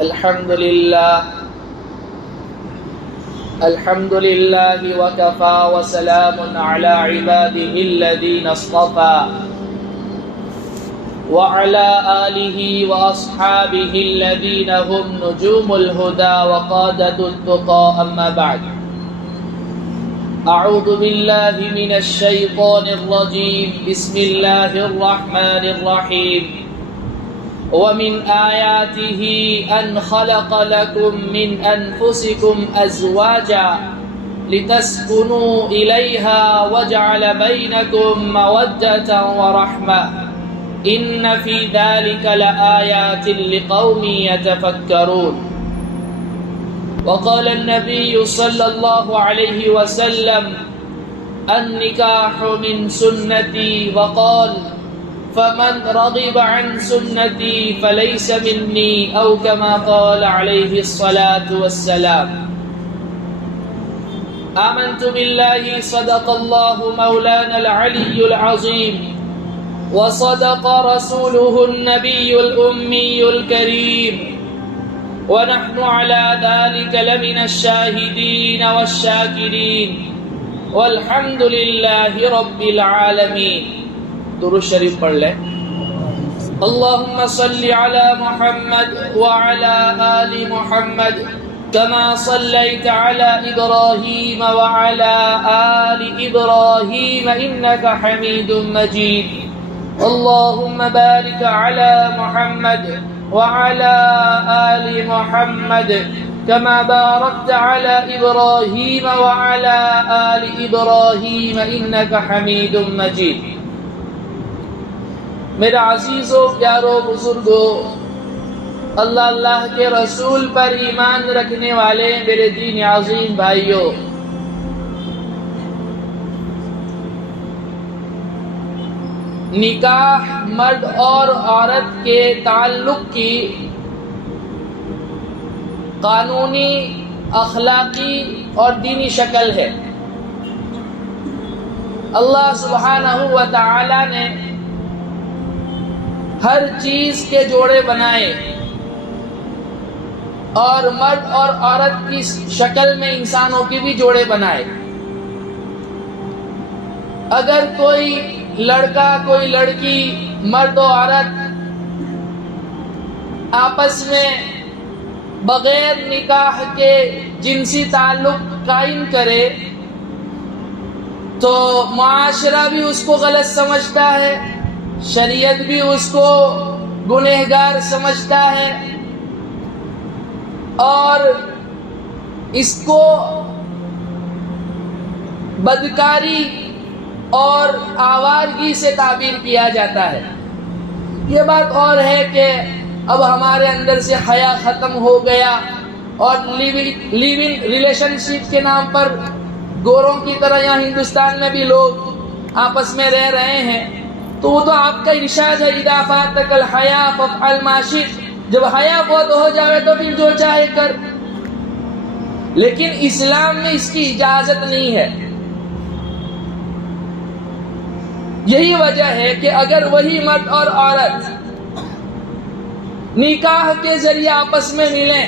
الحمد لله وكفى وسلام على عباده الذين اصطفى وعلى آله وأصحابه الذين هم نجوم الهدى وقادة التقى أما بعد أعوذ بالله من الشيطان الرجيم بسم الله الرحمن الرحيم ومن آياته أن خلق لكم من أنفسكم أزواجا لتسكنوا إليها وجعل بينكم مودة ورحمة إن في ذلك لآيات لقوم يتفكرون وقال النبي صلى الله عليه وسلم النكاح من سنتي وقال فمن رغب عن سنتي فليس مني أو كما قال عليه الصلاة والسلام آمنت بالله صدق الله مولانا العلي العظيم وصدق رسوله النبي الأمي الكريم ونحن على ذلك لمن الشاهدين والشاكرين والحمد لله رب العالمين. درود شریف پڑھ لیں. اللهم صل على محمد وعلى آل محمد كما صليت على إبراهيم وعلى آل إبراهيم إنك حميد مجيد. اللهم بارك على محمد وعلى آل محمد كما باركت على إبراهيم وعلى آل إبراهيم إنك حميد مجيد. میرے عزیزو پیارو بزرگو، اللہ کے رسول پر ایمان رکھنے والے میرے دین عظیم بھائیو، نکاح مرد اور عورت کے تعلق کی قانونی، اخلاقی اور دینی شکل ہے. اللہ سبحانہ و تعالی نے ہر چیز کے جوڑے بنائے اور مرد اور عورت کی شکل میں انسانوں کی بھی جوڑے بنائے. اگر کوئی لڑکا کوئی لڑکی، مرد و عورت آپس میں بغیر نکاح کے جنسی تعلق قائم کرے تو معاشرہ بھی اس کو غلط سمجھتا ہے، شریعت بھی اس کو گنہگار سمجھتا ہے اور اس کو بدکاری اور آوارگی سے تعبیر کیا جاتا ہے. یہ بات اور ہے کہ اب ہمارے اندر سے حیا ختم ہو گیا اور لیونگ ریلیشن شپ کے نام پر گوروں کی طرح یہاں ہندوستان میں بھی لوگ آپس میں رہ رہے ہیں. تو وہ تو آپ کا ارشاد ہے اذا فاتک الحیا فافعل ما شئت، جب حیا فوت ہو جائے تو پھر جو چاہے کر. لیکن اسلام میں اس کی اجازت نہیں ہے. یہی وجہ ہے کہ اگر وہی مرد اور عورت نکاح کے ذریعے آپس میں ملیں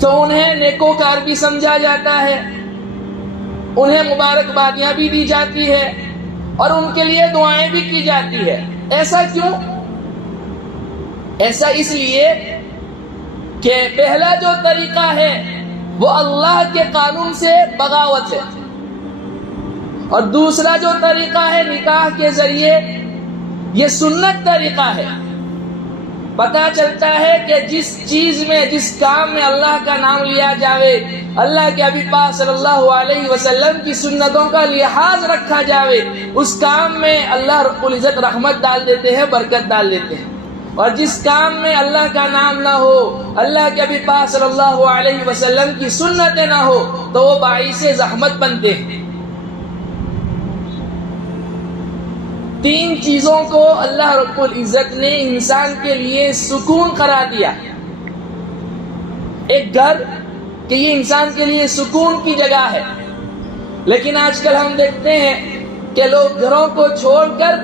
تو انہیں نیکوکار بھی سمجھا جاتا ہے، انہیں مبارکبادیاں بھی دی جاتی ہے اور ان کے لیے دعائیں بھی کی جاتی ہے. ایسا کیوں؟ ایسا اس لیے کہ پہلا جو طریقہ ہے وہ اللہ کے قانون سے بغاوت ہے، اور دوسرا جو طریقہ ہے نکاح کے ذریعے یہ سنت طریقہ ہے. پتہ چلتا ہے کہ جس چیز میں، جس کام میں اللہ کا نام لیا جاوے، اللہ کے حبیب پاک صلی اللہ علیہ وسلم کی سنتوں کا لحاظ رکھا جاوے، اس کام میں اللہ رب العزت رحمت ڈال دیتے ہیں، برکت ڈال دیتے ہیں. اور جس کام میں اللہ کا نام نہ ہو، اللہ کے حبیب پاک صلی اللہ علیہ وسلم کی سنتیں نہ ہو تو وہ باعث زحمت بنتے ہیں. تین چیزوں کو اللہ رب العزت نے انسان کے لیے سکون قرار دیا. ایک گھر کہ یہ انسان کے لیے سکون کی جگہ ہے، لیکن آج کل ہم دیکھتے ہیں کہ لوگ گھروں کو چھوڑ کر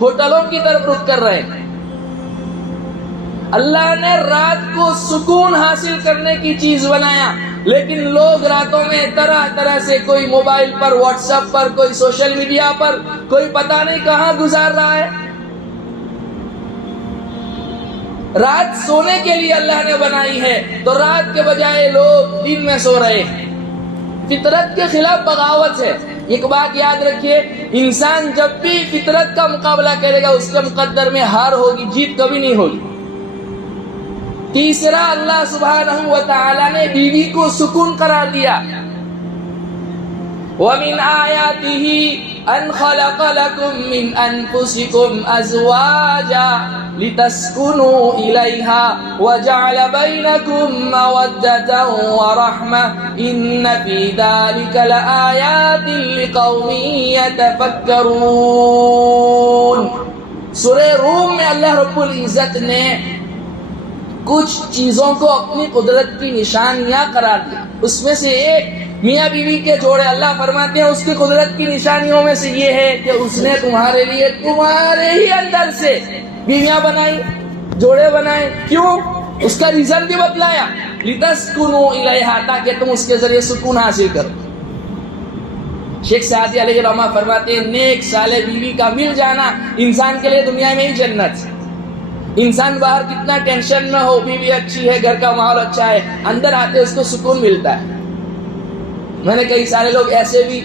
ہوٹلوں کی طرف رخ کر رہے ہیں. اللہ نے رات کو کو سکون حاصل کرنے کی چیز بنایا، لیکن لوگ راتوں میں طرح طرح سے، کوئی موبائل پر، واٹس ایپ پر، کوئی سوشل میڈیا پر، کوئی پتہ نہیں کہاں گزار رہا ہے۔ رات سونے کے لیے اللہ نے بنائی ہے، تو رات کے بجائے لوگ دن میں سو رہے ہیں۔ فطرت کے خلاف بغاوت ہے۔ ایک بات یاد رکھیے، انسان جب بھی فطرت کا مقابلہ کرے گا اس کے مقدر میں ہار ہوگی، جیت کبھی نہیں ہوگی۔ تیسرا، اللہ سبحانہ و تعالی نے بیوی کو سکون قرار دیا۔ وَمِنْ آيَاتِهِ أَنْ خَلَقَ لَكُم مِّنْ أَنفُسِكُمْ أَزْوَاجًا لِتَسْكُنُوا إِلَيْهَا وَجَعَلَ بَيْنَكُم مَّوَدَّةً وَرَحْمَةً إِنَّ فِي ذَلِكَ لَآيَاتٍ لِقَوْمٍ يَتَفَكَّرُونَ۔ سورہ روم میں اللہ رب العزت نے کچھ چیزوں کو اپنی قدرت کی نشانیاں قرار دیا۔ اس میں سے ایک میاں بیوی کے جوڑے، اللہ فرماتے ہیں اس کی قدرت کی نشانیوں میں سے یہ ہے کہ اس نے تمہارے لیے تمہارے ہی اندر سے بیویاں بنائی، جوڑے بنائے۔ کیوں؟ اس کا ریزن بھی بتلایا، لِتَسْكُنُوا إِلَيْهَا، تاکہ تم اس کے ذریعے سکون حاصل کرو۔ شیخ سعدی علیہ رحمہ فرماتے ہیں نیک صالح بیوی کا مل جانا انسان کے لیے دنیا میں ہی جنت۔ انسان باہر کتنا ٹینشن نہ ہو، بیوی اچھی ہے، گھر کا ماحول اچھا ہے، اندر آتے اس کو سکون ملتا ہے۔ میں نے کئی سارے لوگ ایسے بھی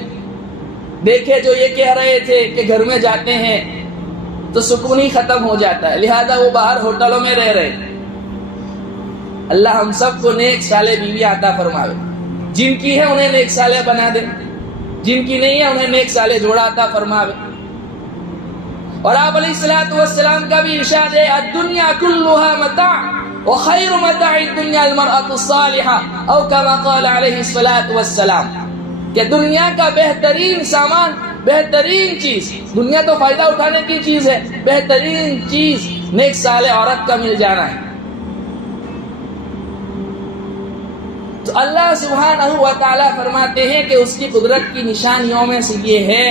دیکھے جو یہ کہہ رہے تھے کہ گھر میں جاتے ہیں تو سکون ہی ختم ہو جاتا ہے، لہذا وہ باہر ہوٹلوں میں رہ رہے۔ اللہ ہم سب کو نیک صالح بیوی عطا فرماوے، جن کی ہے انہیں نیک صالح بنا دے، جن کی نہیں ہے انہیں نیک صالح جوڑا عطا فرماوے۔ اور آپ علیہ الصلوۃ والسلام کا بھی ارشاد ہے، الدنیا کلھا متاع وخیر متاع الدنیا المرأة الصالحة، او کما قال علیہ الصلوۃ والسلام، کہ دنیا کا بہترین سامان، بہترین چیز، دنیا تو فائدہ اٹھانے کی چیز ہے، بہترین چیز نیک صالح عورت کا مل جانا ہے۔ تو اللہ سبحانہ و تعالیٰ فرماتے ہیں کہ اس کی قدرت کی نشانیوں میں سے یہ ہے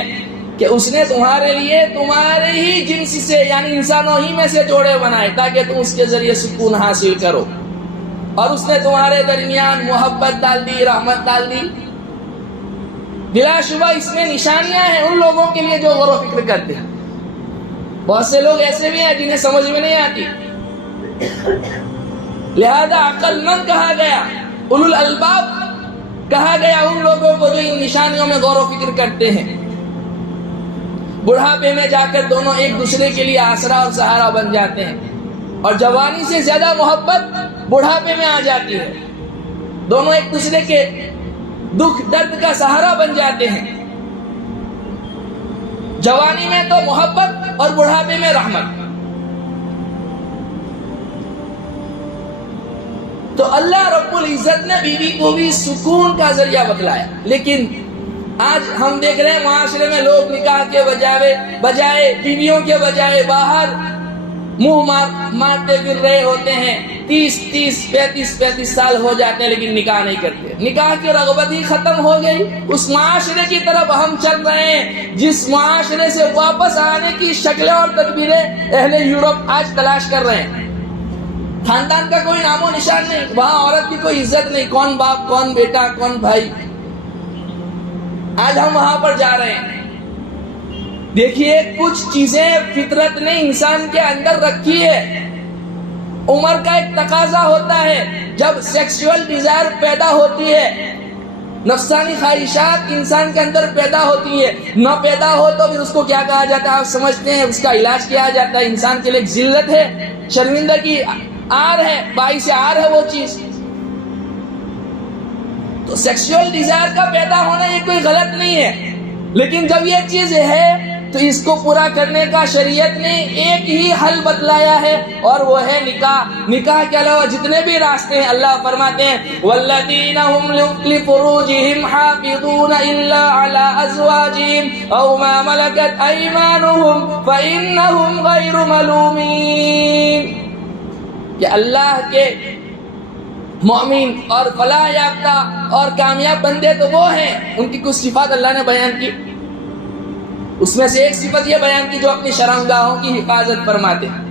کہ اس نے تمہارے لیے تمہارے ہی جنس سے، یعنی انسانوں ہی میں سے جوڑے بنائے تاکہ تم اس کے ذریعے سکون حاصل کرو، اور اس نے تمہارے درمیان محبت ڈال دی، رحمت ڈال دی۔ بلا شبہ اس میں نشانیاں ہیں ان لوگوں کے لیے جو غور و فکر کرتے ہیں۔ بہت سے لوگ ایسے بھی ہیں جنہیں سمجھ میں نہیں آتی، لہذا عقل مند کہا گیا، اولو الالباب کہا گیا ان لوگوں کو جو ان نشانیوں میں غور و فکر کرتے ہیں۔ بڑھاپے میں جا کر دونوں ایک دوسرے کے لیے آسرا اور سہارا بن جاتے ہیں، اور جوانی سے زیادہ محبت بڑھاپے میں آ جاتی ہے، دونوں ایک دوسرے کے دکھ درد کا سہارا بن جاتے ہیں۔ جوانی میں تو محبت اور بڑھاپے میں رحمت۔ تو اللہ رب العزت نے بیوی کو بھی سکون کا ذریعہ بتلایا، لیکن آج ہم دیکھ رہے ہیں معاشرے میں لوگ نکاح کے بجائے بیویوں کے بجائے باہر منہ مارتے پھر رہے ہوتے ہیں، 35 سال ہو جاتے ہیں لیکن نکاح نہیں کرتے۔ نکاح کی رغبت ہی ختم ہو گئی۔ اس معاشرے کی طرف ہم چل رہے ہیں جس معاشرے سے واپس آنے کی شکلیں اور تدبیریں اہل یورپ آج تلاش کر رہے ہیں۔ خاندان کا کوئی نام و نشان نہیں، وہاں عورت کی کوئی عزت نہیں، کون باپ، کون بیٹا، کون بھائی۔ آج ہم وہاں پر جا رہے ہیں۔ دیکھیے کچھ چیزیں فطرت نے انسان کے اندر رکھی ہے۔ عمر کا ایک تقاضا ہوتا ہے، جب سیکسول ڈیزائر پیدا ہوتی ہے، نفسانی خواہشات انسان کے اندر پیدا ہوتی ہے، نہ پیدا ہو تو پھر اس کو کیا کہا جاتا ہے آپ سمجھتے ہیں؟ اس کا علاج کیا جاتا ہے؟ انسان کے لیے ایک ذلت ہے، شرمندگی آر ہے، باعث آر ہے وہ چیز۔ تو سیکسول ڈیزائر کا پیدا ہونا یہ کوئی غلط نہیں ہے، لیکن جب یہ چیز ہے تو اس کو پورا کرنے کا شریعت نے ایک ہی حل بتلایا ہے، اور وہ ہے نکاح۔ نکاح کے علاوہ جتنے بھی راستے ہیں اللہ فرماتے ہیں والذین هم لفروجهم حافظون الا على ازواجهم او ما ملكت ايمانهم فانهم غير ملومين، کہ اللہ کے مومن اور فلاح یافتہ اور کامیاب بندے تو وہ ہیں، ان کی کچھ صفات اللہ نے بیان کی، اس میں سے ایک صفت یہ بیان کی جو اپنی شرمگاہوں کی حفاظت فرماتے ہیں۔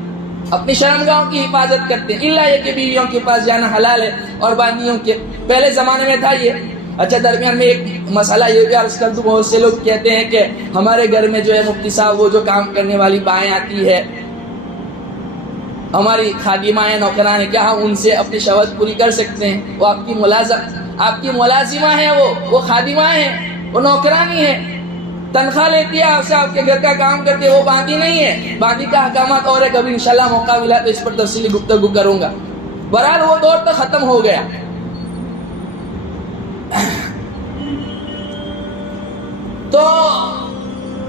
اپنی شرمگاہوں کی حفاظت کرتے ہیں، الا یہ کہ بیویوں کے پاس جانا حلال ہے اور باندیوں کے پہلے زمانے میں تھا یہ۔ اچھا، درمیان میں ایک مسئلہ یہ بھی عرض کر دوں، بہت سے لوگ کہتے ہیں کہ ہمارے گھر میں جو ہے مفتی صاحب وہ جو کام کرنے والی بائیں آتی ہے، ہماری خادمائیں نوکران ہیں، کیا ہم ان سے اپنی شہوت پوری کر سکتے ہیں؟ وہ آپ کی ملازمہ ہیں، وہ خادمائیں ہیں، وہ نوکرانی ہیں، تنخواہ لیتی ہے آپ سے، آپ کے گھر کا کام کرتی ہے، وہ باندی نہیں ہے۔ باندی کا احکامات اور ہے، کبھی انشاءاللہ موقع ملا تو اس پر تفصیلی گفتگو کروں گا۔ بہرحال وہ دور تو ختم ہو گیا۔ تو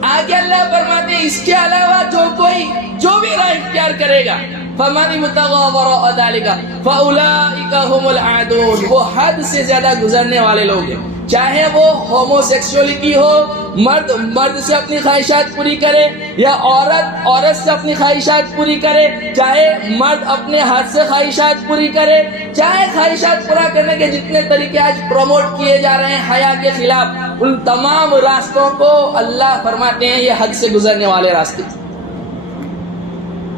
آگے اللہ فرماتے ہیں اس کے علاوہ جو بھی راہ اختیار کرے گا، فَمَنِ ابْتَغَىٰ وَرَاءَ ذَلِكَ فَأُولَٰئِكَ هُمُ الْعَادُونَ، وہ حد سے زیادہ گزرنے والے لوگ ہیں۔ چاہے وہ ہومو سیکسولیٹی ہو، مرد سے اپنی خواہشات پوری کرے، یا عورت سے اپنی خواہشات پوری کرے، چاہے مرد اپنے ہاتھ سے خواہشات پوری کرے، چاہے خواہشات پورا کرنے کے جتنے طریقے آج پروموٹ کیے جا رہے ہیں حیا کے خلاف، ان تمام راستوں کو اللہ فرماتے ہیں یہ حد سے گزرنے والے راستے۔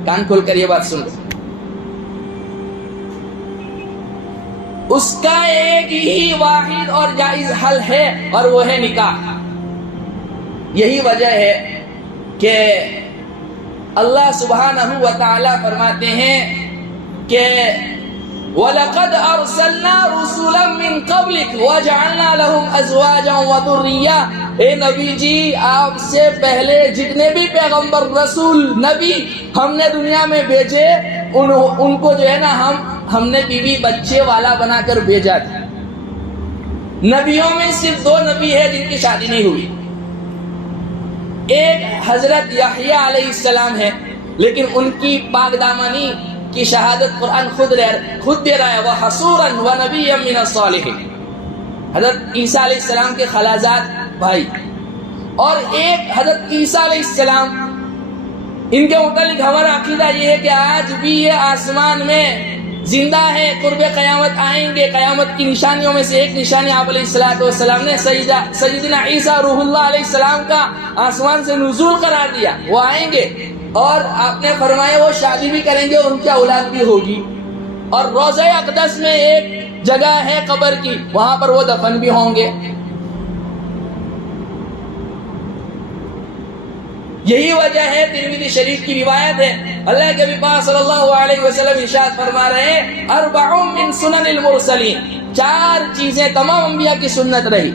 کان کھول کر یہ بات سن لو، اس کا ایک ہی واحد اور جائز حل ہے، اور وہ ہے نکاح۔ یہی وجہ ہے کہ اللہ سبحانہ و تعالی فرماتے ہیں کہ وَلَقَدْ أَرْسَلْنَا رُسُلًا مِّن قَبْلِكَ وَجَعَلْنَا لَهُمْ أَزْوَاجًا وَذُرِّيَّةً، اے نبی جی آپ سے پہلے جتنے بھی پیغمبر، رسول، نبی ہم نے دنیا میں بھیجے، ان کو جو ہے نا ہم نے بیوی بچے والا بنا کر بھیجا تھا۔ نبیوں میں صرف 2 نبی ہے جن کی شادی نہیں ہوئی، ایک حضرت یحییٰ علیہ السلام ہے، لیکن ان کی پاک دامنی کی شہادت قرآن خود دے رہا ہے، وَحَصُورًا وَنَبِيًّا مِّنَ الصَّالِحِينَ، حضرت عیسیٰ علیہ السلام کے خالازاد بھائی، اور ایک حضرت عیسیٰ علیہ السلام۔ ان کے متعلق ہمارا عقیدہ یہ ہے کہ آج بھی یہ آسمان میں زندہ ہے، قرب قیامت آئیں گے۔ قیامت کی نشانیوں میں سے ایک نشانی آپ علیہ السلام نے سیدنا عیسیٰ روح اللہ علیہ السلام کا آسمان سے نزول قرار دیا، وہ آئیں گے، اور آپ نے فرمایا وہ شادی بھی کریں گے، ان کی اولاد بھی ہوگی، اور روضہ اقدس میں ایک جگہ ہے قبر کی، وہاں پر وہ دفن بھی ہوں گے۔ یہی وجہ ہے، ترمذی شریف کی روایت ہے، اللہ کے نبی پاک صلی اللہ علیہ وسلم ارشاد فرما رہے ہیں، اربع من سنن المرسلین، 4 چیزیں تمام انبیاء کی سنت رہی۔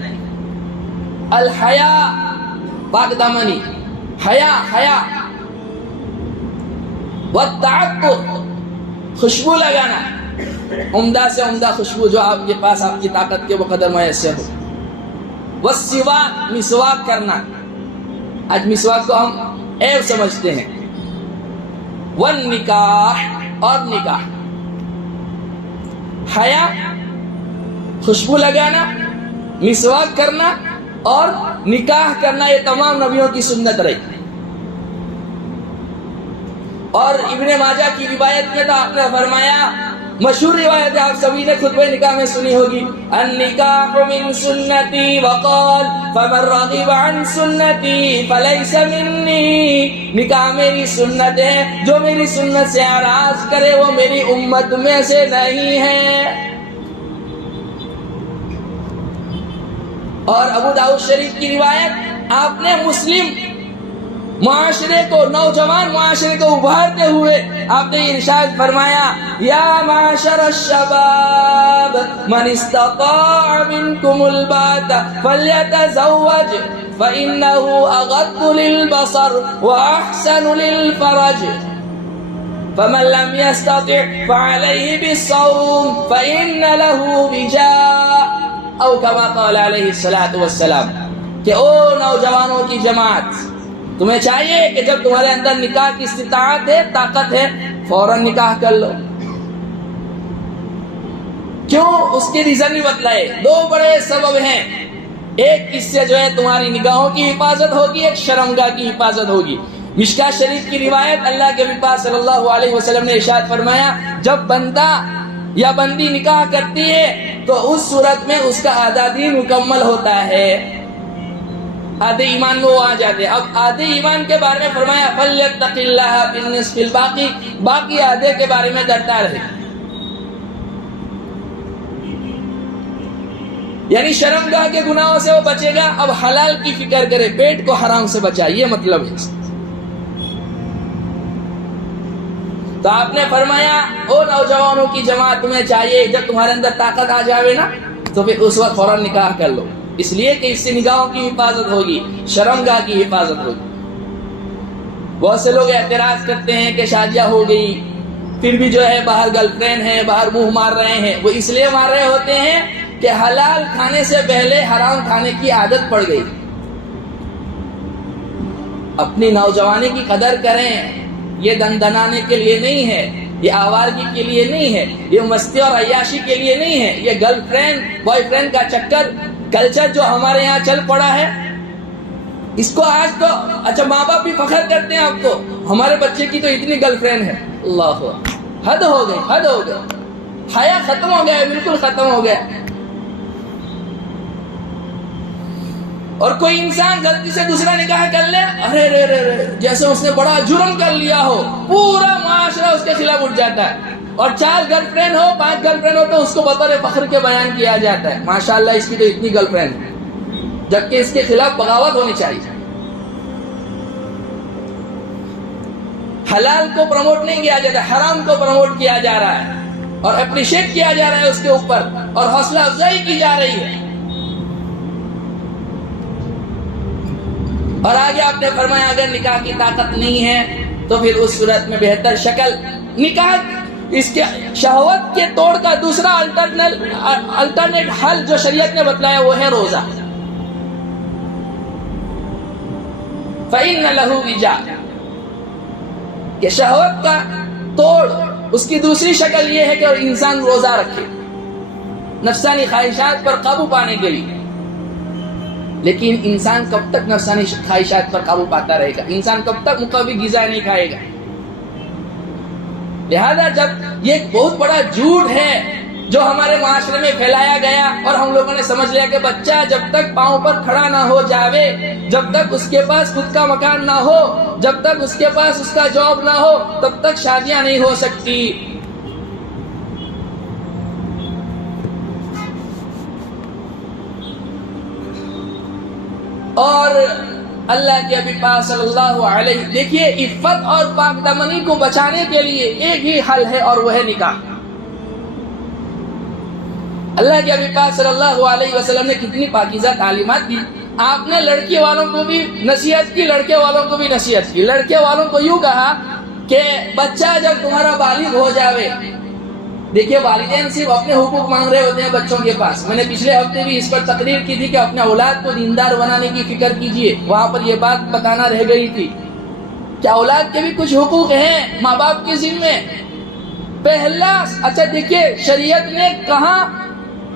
الحیا، پاک دامنی، حیا، والتعطر، خوشبو لگانا، عمدہ سے عمدہ خوشبو جو آپ کے پاس آپ کی طاقت کے مقدر میسر ہو، والسواک، مسواک کرنا، آج مسواک کو ہم عیب سمجھتے ہیں، والنکاح، اور نکاح، حیا، خوشبو لگانا، مسواک کرنا اور نکاح کرنا، یہ تمام نبیوں کی سنت رہی۔ اور ابن ماجہ کی روایت میں تو آپ نے فرمایا، مشہور روایت ہے، آپ سبھی نے خطبہ نکاح میں سنی ہوگی، النکاح من سنتی وقال فمن رغب عن سنتی فلیس منی، نکاح میری سنت ہے، جو میری سنت سے اعراض کرے وہ میری امت میں سے نہیں ہے۔ اور ابو داؤد شریف کی روایت، آپ نے مسلم معاشرے کو، نوجوان معاشرے کو ابھارتے ہوئے آپ نے ارشاد فرمایا، یا معاشر الشباب من استطاع منکم الباءۃ فلیتزوج فإنه اغض للبصر واحسن للفرج فمن لم يستطع فعليه بالصوم فإن له وجاء، او كما قال علیہ الصلوۃ والسلام، کہ او نوجوانوں کی جماعت، تمہیں چاہیے کہ جب تمہارے اندر نکاح کی استطاعت ہے، طاقت ہے، فوراً نکاح کر لو۔ کیوں؟ اس کے ریزن بھی بتلائے، 2 بڑے سبب ہیں، ایک اس سے جو ہے تمہاری نگاہوں کی حفاظت ہوگی، ایک شرمگاہ کی حفاظت ہوگی۔ مشکاۃ شریف کی روایت، اللہ کے نبی پاک صلی اللہ علیہ وسلم نے ارشاد فرمایا، جب بندہ یا بندی نکاح کرتی ہے تو اس صورت میں اس کا آدھا دین مکمل ہوتا ہے، آدھے ایمان میں وہ آ جاتے ہیں. اب آدھے ایمان کے بارے میں فرمایا فَلْيَتَّقِ اللَّهَ بِالنِّصْفِ الْبَاقِي، باقی آدھے کے بارے میں ڈرتا رہے. یعنی شرمگاہ کے گناہوں سے وہ بچے گا. اب حلال کی فکر کرے، پیٹ کو حرام سے بچائے، یہ مطلب ہے. تو آپ نے فرمایا او نوجوانوں کی جماعت، تمہیں چاہیے جب تمہارے اندر طاقت آ جاوے نا تو پھر اس وقت فوراً نکاح کر لو، اس لیے کہ اس سے نگاہوں کی حفاظت ہوگی، شرمگاہ کی حفاظت ہوگی. بہت سے لوگ اعتراض کرتے ہیں کہ شادیاں ہو گئی پھر بھی جو ہے باہر گرل فرینڈ ہے، باہر منہ مار رہے ہیں. وہ اس لیے مار رہے ہوتے ہیں کہ حلال کھانے سے پہلے حرام کھانے کی عادت پڑ گئی. اپنی نوجوانی کی قدر کریں، یہ دندنانے کے لیے نہیں ہے، یہ آوارگی کے لیے نہیں ہے، یہ مستی اور عیاشی کے لیے نہیں ہے. یہ گرل فرینڈ بوائے فرینڈ کا چکر کلچر جو ہمارے یہاں چل پڑا ہے، اس کو آج تو اچھا ماں باپ بھی فخر کرتے ہیں اب تو ہمارے بچے کی تو اتنی گرل فرینڈ ہے. اللہ حد ہو گئی، حد ہو گئی. حیا ختم ہو گیا ہے، بالکل ختم ہو گیا. اور کوئی انسان غلطی سے دوسرا نکاح کر لے، ارے رے رے رے جیسے اس نے بڑا جرم کر لیا ہو، پورا معاشرہ اس کے خلاف اٹھ جاتا ہے. اور 4 گرل فرینڈ ہو، 5 گرل فرینڈ ہو تو اس کو بطور فخر کے بیان کیا جاتا ہے، ماشاءاللہ اس کی تو اتنی گرل فرینڈ ہے، جبکہ اس کے خلاف بغاوت ہونی چاہیے. حلال کو پروموٹ نہیں کیا جاتا، حرام کو پروموٹ کیا جا رہا ہے اور اپریشیٹ کیا جا رہا ہے اس کے اوپر، اور حوصلہ افزائی کی جا رہی ہے. اور آگے آپ نے فرمایا اگر نکاح کی طاقت نہیں ہے تو پھر اس صورت میں بہتر شکل نکاح، اس کے شہوت کے توڑ کا دوسرا الٹرنیٹ حل جو شریعت نے بتلایا وہ ہے روزہ. فَإِنَّ لَهُ وِجَاءَ، کہ شہوت کا توڑ اس کی دوسری شکل یہ ہے کہ انسان روزہ رکھے نفسانی خواہشات پر قابو پانے کے لیے. لیکن انسان کب تک نفسانی خواہشات پر قابو پاتا رہے گا؟ انسان کب تک مقوی غذا نہیں کھائے گا؟ لہذا جب یہ ایک بہت بڑا جھوٹ ہے جو ہمارے معاشرے میں پھیلایا گیا اور ہم لوگوں نے سمجھ لیا کہ بچہ جب تک پاؤں پر کھڑا نہ ہو جاوے، جب تک اس کے پاس خود کا مکان نہ ہو، جب تک اس کے پاس اس کا جاب نہ ہو، تب تک شادیاں نہیں ہو سکتی. اور اللہ کے نبی پاک صلی اللہ علیہ، دیکھیے عفت اور پاک دامنی کو بچانے کے لیے ایک ہی حل ہے اور وہ ہے نکاح. اللہ کے نبی پاک صلی اللہ علیہ وسلم نے کتنی پاکیزہ تعلیمات دی. آپ نے لڑکی والوں کو بھی نصیحت کی، لڑکے والوں کو بھی نصیحت کی. لڑکے والوں کو یوں کہا کہ بچہ جب تمہارا بالغ ہو جاوے، دیکھیے والدین صرف اپنے حقوق مانگ رہے ہوتے ہیں بچوں کے پاس. میں نے پچھلے ہفتے بھی اس پر تقریر کی تھی کہ اپنے اولاد کو دیندار بنانے کی فکر کیجئے. وہاں پر یہ بات بتانا رہ گئی تھی کہ اولاد کے بھی کچھ حقوق ہیں ماں باپ کے ذمے. پہلا اچھا دیکھیے شریعت نے کہاں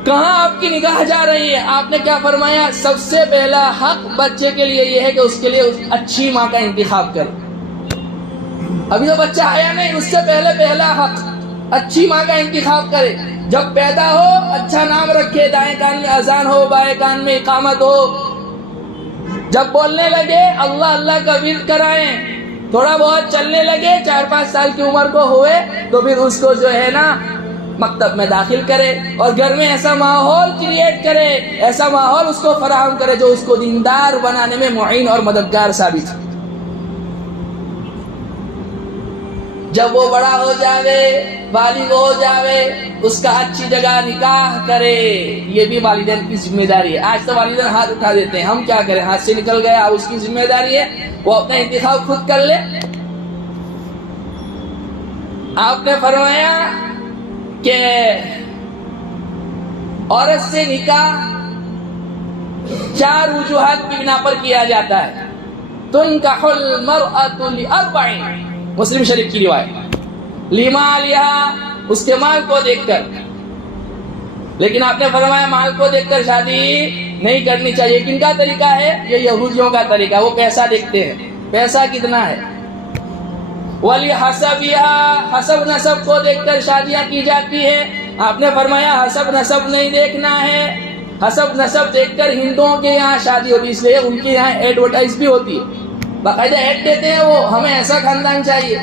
آپ کی نگاہ جا رہی ہے. آپ نے کیا فرمایا؟ سب سے پہلا حق بچے کے لیے یہ ہے کہ اس کے لیے اچھی ماں کا انتخاب کرے. ابھی تو بچہ آیا نہیں، اس سے پہلا حق اچھی ماں کا انتخاب کرے. جب پیدا ہو اچھا نام رکھے، دائیں کان میں اذان ہو، بائیں کان میں اقامت ہو. جب بولنے لگے اللہ اللہ کا ورد کرائیں، تھوڑا بہت چلنے لگے 4-5 سال کی عمر کو ہوئے تو پھر اس کو جو ہے نا مکتب میں داخل کرے اور گھر میں ایسا ماحول کریٹ کرے، ایسا ماحول اس کو فراہم کرے جو اس کو دیندار بنانے میں معین اور مددگار ثابت ہو. جب وہ بڑا ہو جاوے، بالغ ہو جاوے، اس کا اچھی جگہ نکاح کرے. یہ بھی والدین کی ذمہ داری ہے. آج تو والدین ہاتھ اٹھا دیتے ہیں، ہم کیا کریں، ہاتھ سے نکل گیا، اب اس کی ذمہ داری ہے وہ اپنا انتخاب خود کر لے. آپ نے فرمایا کہ عورت سے نکاح 4 وجوہات کی بنا پر کیا جاتا ہے. تنکح المرأة ل4، مسلم شریف کی روایت، لمالہا، اس کے مال کو دیکھ کر. لیکن آپ نے فرمایا مال کو دیکھ کر شادی نہیں کرنی چاہیے. کن کا طریقہ ہے؟ یہ یہودیوں کا طریقہ. وہ پیسہ دیکھتے ہیں، پیسہ کتنا ہے. وَلِحَسَبِهَا، حسب نسب کو دیکھ کر شادیاں کی جاتی ہیں. آپ نے فرمایا حسب نسب نہیں دیکھنا ہے، حسب نسب دیکھ کر ہندوؤں کے یہاں شادی ہوتی ہے، اس لیے ان کے یہاں ایڈورٹائز بھی ہوتی ہے، باقاعدہ ایڈ دیتے ہیں وہ، ہمیں ایسا خاندان چاہیے۔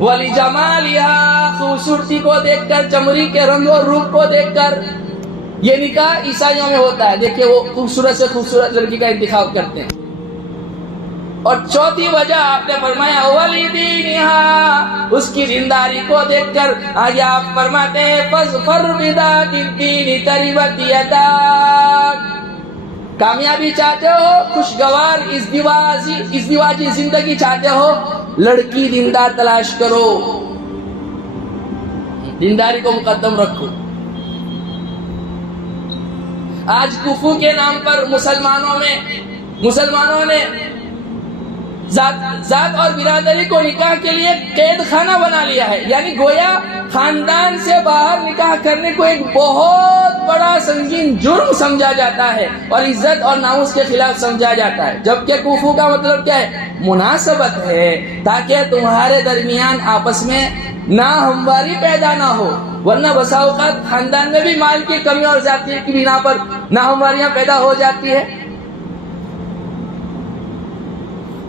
ولی جمالها، خوبصورتی کو دیکھ کر، چمڑی کے رنگ اور روپ کو دیکھ کر۔ یہ نکاح عیسائیوں میں ہوتا ہے، دیکھیے وہ خوبصورت سے خوبصورت لڑکی کا انتخاب کرتے ہیں۔ اور چوتھی وجہ آپ نے فرمایا وَلِدِينِهَا، اس کی دینداری کو دیکھ کر۔ آگے آپ فرماتے ہیں فَاظْفَرْ بِذَاتِ الدِّينِ تَرِبَتْ يَدَاكَ، کامیابی چاہتے ہو، خوشگوار ازدواجی زندگی چاہتے ہو، لڑکی دیندار تلاش کرو، دینداری کو مقدم رکھو۔ آج کفو کے نام پر مسلمانوں نے ذات اور برادری کو نکاح کے لیے قید خانہ بنا لیا ہے، یعنی گویا خاندان سے باہر نکاح کرنے کو ایک بہت بڑا سنگین جرم سمجھا جاتا ہے اور عزت اور ناموس کے خلاف سمجھا جاتا ہے، جبکہ کفو کا مطلب کیا ہے؟ مناسبت ہے، تاکہ تمہارے درمیان آپس میں ناہمواری پیدا نہ ہو، ورنہ بسا اوقات خاندان میں بھی مال کی کمی اور زیادتی کی بنا پر ناہمواریاں پیدا ہو جاتی ہے۔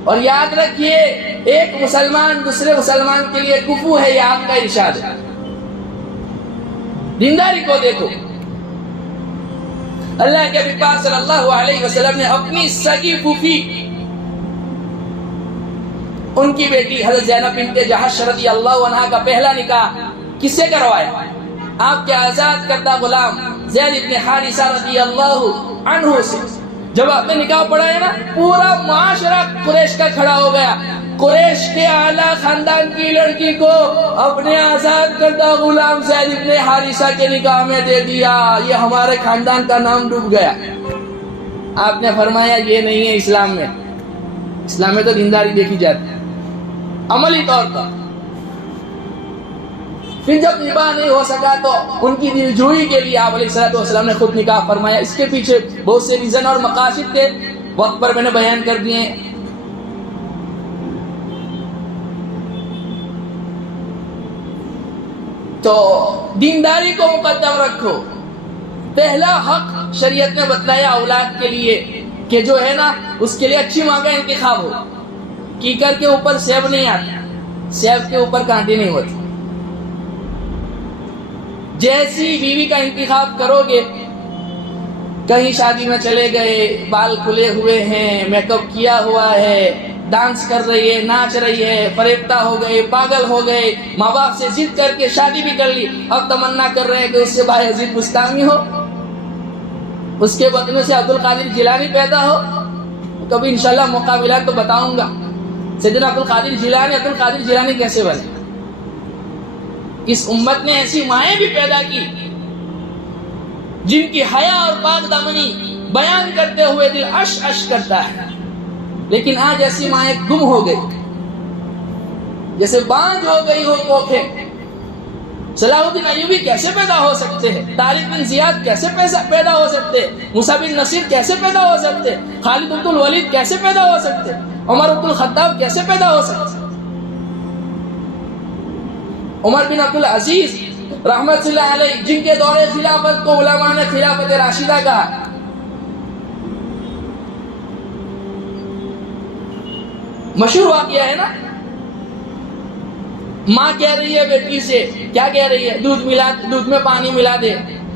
اور یاد رکھیے، ایک مسلمان دوسرے مسلمان کے لیے کفو ہے، یہ آپ کا ارشاد ہے۔ دینداری کو دیکھو، اللہ کے نبی پاک صلی اللہ علیہ وسلم نے اپنی سگی پھوپھی، ان کی بیٹی حضرت زینب بنت جحش رضی اللہ عنہا کا پہلا نکاح کس سے کروایا؟ آپ کے آزاد کردہ غلام زید بن حارثہ رضی اللہ عنہ سے۔ جب آپ نے نکاح پڑھا ہے نا، پورا معاشرہ قریش کا کھڑا ہو گیا، قریش کے اعلیٰ خاندان کی لڑکی کو اپنے آزاد کردہ غلام زید بن حارثہ کے نکاح میں دے دیا، یہ ہمارے خاندان کا نام ڈوب گیا۔ آپ نے فرمایا یہ نہیں ہے اسلام میں، اسلام میں تو دینداری دیکھی جاتی ہے عملی طور پر۔ پھر جب نکاح نہیں ہو سکا تو ان کی دلجوئی کے لیے آپ علیہ السلام نے خود نکاح فرمایا۔ اس کے پیچھے بہت سے ریزن اور مقاصد تھے، وقت پر میں نے بیان کر دیے۔ تو دینداری کو مقدم رکھو۔ پہلا حق شریعت نے بتلایا اولاد کے لیے کہ جو ہے نا، اس کے لیے اچھی ماں کا انتخاب ہو۔ کیکر کے اوپر سیب نہیں آتا، سیب کے اوپر کانٹے نہیں ہوتے۔ جیسی بیوی کا انتخاب کرو گے، کہیں شادی میں چلے گئے، بال کھلے ہوئے ہیں، میک اپ کیا ہوا ہے، ڈانس کر رہی ہے، ناچ رہی ہے، فریفتہ ہو گئے، پاگل ہو گئے، ماں باپ سے ضد کر کے شادی بھی کر لی، اب تمنا کر رہے ہیں کہ اس سے باعزت بستانی ہو، اس کے بدن سے عبد القادر جیلانی پیدا ہو۔ کبھی انشاءاللہ موقع ملا تو بتاؤں گا سیدنا عبد القادر جیلانی کیسے بنے۔ اس امت نے ایسی مائیں بھی پیدا کی جن کی حیا اور پاک دامنی بیان کرتے ہوئے دل اش اش کرتا ہے، لیکن آج ایسی مائیں گم ہو گئی، جیسے بانجھ ہو گئی ہو کوکھیں۔ صلاح الدین ایوبی کیسے پیدا ہو سکتے ہیں؟ طارق بن زیاد کیسے پیدا ہو سکتے ہیں؟ موسیٰ بن نصیر کیسے پیدا ہو سکتے ہیں؟ خالد بن الولید کیسے پیدا ہو سکتے ہیں؟ عمر بن الخطاب کیسے پیدا ہو سکتے ہیں؟ عمر بن عبد العزیز رحمت اللہ علیہ، جن کے دور خلافت کو علماء نے خلافت راشدہ کہا، مشہور واقعہ ہے نا، ماں کہہ رہی ہے بیٹی سے، کیا کہہ رہی ہے؟ دودھ میں پانی ملا دے،